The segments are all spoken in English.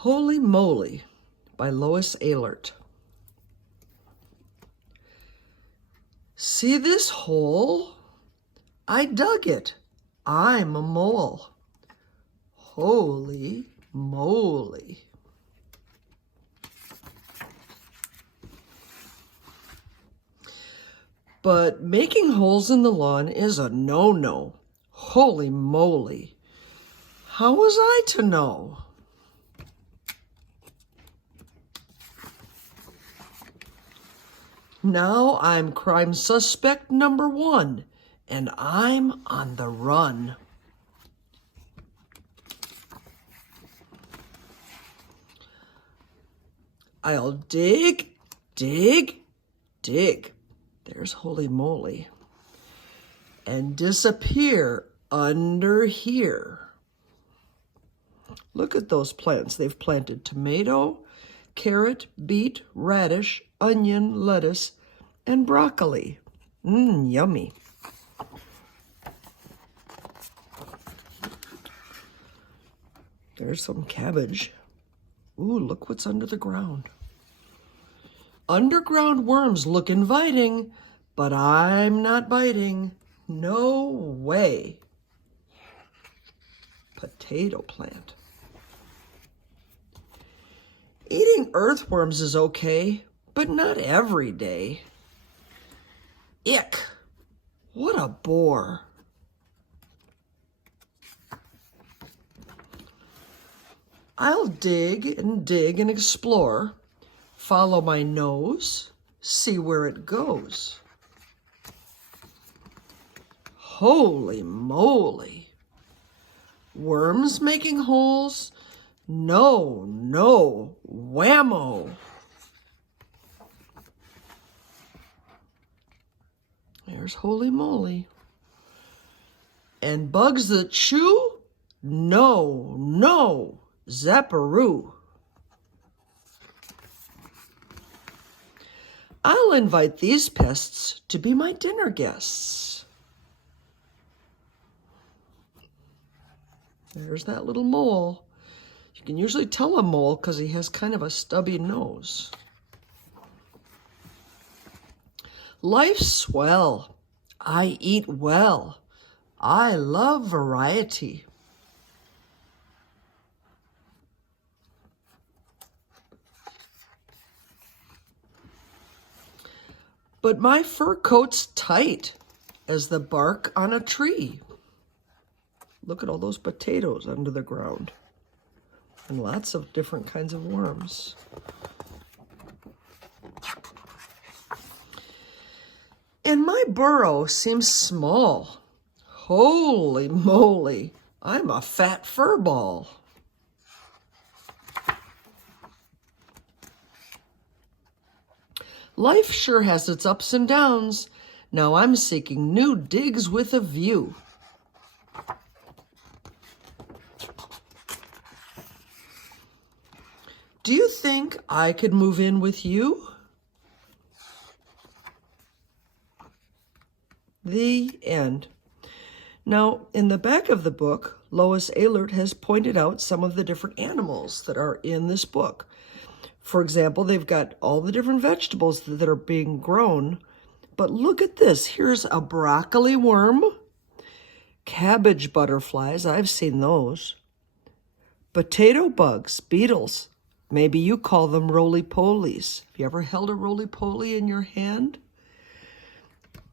Holy Moly by Lois Ehlert. See this hole? I dug it. I'm a mole. Holy moly. But making holes in the lawn is a no-no. Holy moly. How was I to know? Now I'm crime suspect number 1, and I'm on the run. I'll dig, dig, dig. There's Holy Moly. And disappear under here. Look at those plants. They've planted tomato, carrot, beet, radish, onion, lettuce, and broccoli. Yummy. There's some cabbage. Ooh, look what's under the ground. Underground worms look inviting, but I'm not biting. No way. Potato plant. Eating earthworms is okay, but not every day. Ick! What a bore. I'll dig and explore, follow my nose, see where it goes. Holy moly! Worms making holes? No, no, whammo! There's Holy Moly. And bugs that chew? No, no, zapparoo. I'll invite these pests to be my dinner guests. There's that little mole. You can usually tell a mole because he has kind of a stubby nose. Life's swell. I eat well. I love variety. But my fur coat's tight as the bark on a tree. Look at all those potatoes under the ground. And lots of different kinds of worms. And my burrow seems small. Holy moly, I'm a fat fur ball. Life sure has its ups and downs. Now I'm seeking new digs with a view. Do you think I could move in with you? The end. Now, in the back of the book, Lois Ehlert has pointed out some of the different animals that are in this book. For example, they've got all the different vegetables that are being grown. But look at this. Here's a broccoli worm, cabbage butterflies. I've seen those. Potato bugs, beetles. Maybe you call them roly-polies. Have you ever held a roly-poly in your hand?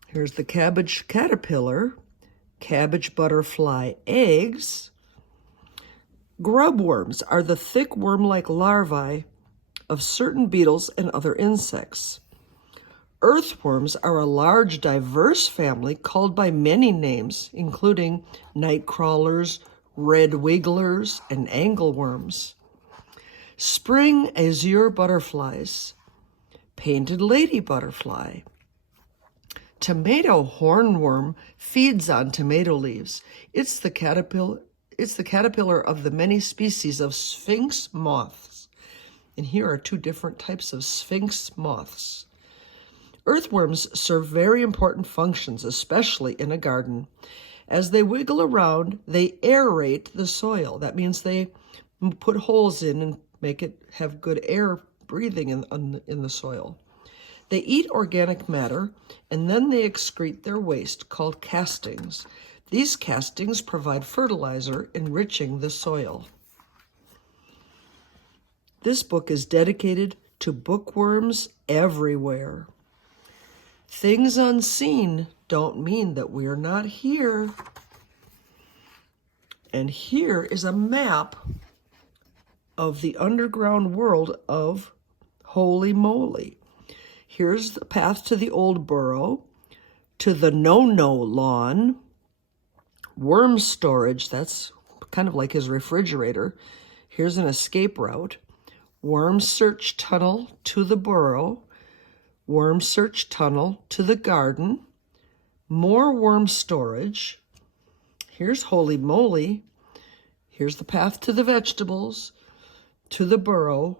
Here's the cabbage caterpillar, cabbage butterfly eggs. Grub worms are the thick worm-like larvae of certain beetles and other insects. Earthworms are a large, diverse family called by many names, including night crawlers, red wigglers, and angleworms. Spring azure butterflies, painted lady butterfly. Tomato hornworm feeds on tomato leaves. It's the caterpillar of the many species of sphinx moths. And here are 2 different types of sphinx moths. Earthworms serve very important functions, especially in a garden. As they wiggle around, they aerate the soil. That means they put holes in and make it have good air breathing in the soil. They eat organic matter, and then they excrete their waste, called castings. These castings provide fertilizer, enriching the soil. This book is dedicated to bookworms everywhere. Things unseen don't mean that we are not here. And here is a map of the underground world of Holey Moley. Here's the path to the old burrow, to the no-no lawn, worm storage, that's kind of like his refrigerator. Here's an escape route, worm search tunnel to the burrow, worm search tunnel to the garden, more worm storage. Here's Holey Moley. Here's the path to the vegetables, to the burrow,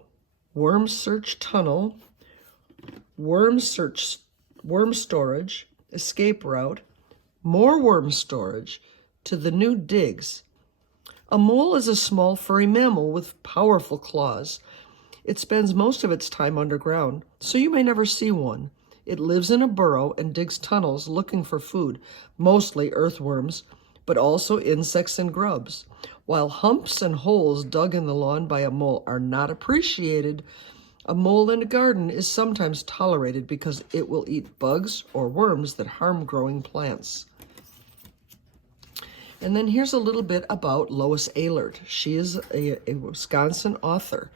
worm search tunnel, worm storage, escape route, more worm storage, to the new digs. A mole is a small furry mammal with powerful claws. It spends most of its time underground, so you may never see one. It lives in a burrow and digs tunnels looking for food, mostly earthworms, but also insects and grubs. While humps and holes dug in the lawn by a mole are not appreciated, a mole in a garden is sometimes tolerated because it will eat bugs or worms that harm growing plants. And then here's a little bit about Lois Ehlert. She is a Wisconsin author.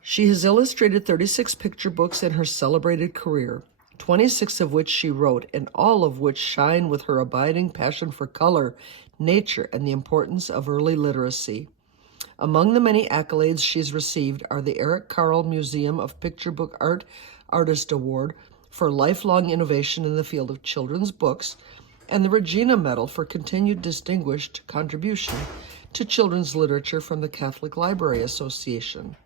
She has illustrated 36 picture books in her celebrated career, 26 of which she wrote, and all of which shine with her abiding passion for color, nature, and the importance of early literacy. Among the many accolades she's received are the Eric Carle Museum of Picture Book Art Artist Award for lifelong innovation in the field of children's books, and the Regina Medal for continued distinguished contribution to children's literature from the Catholic Library Association.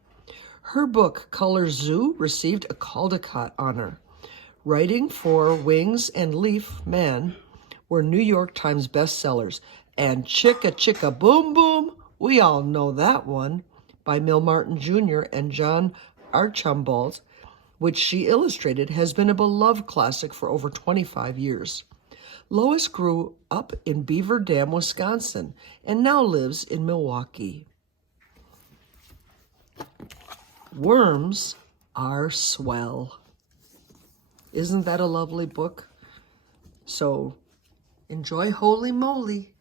Her book, Color Zoo, received a Caldecott honor. Writing for Wings and Leaf Man were New York Times bestsellers, and Chicka Chicka Boom Boom, we all know that one, by Mill Martin Jr. and John Archambault, which she illustrated, has been a beloved classic for over 25 years. Lois grew up in Beaver Dam, Wisconsin, and now lives in Milwaukee. Worms are swell. Isn't that a lovely book? So enjoy Holey Moley.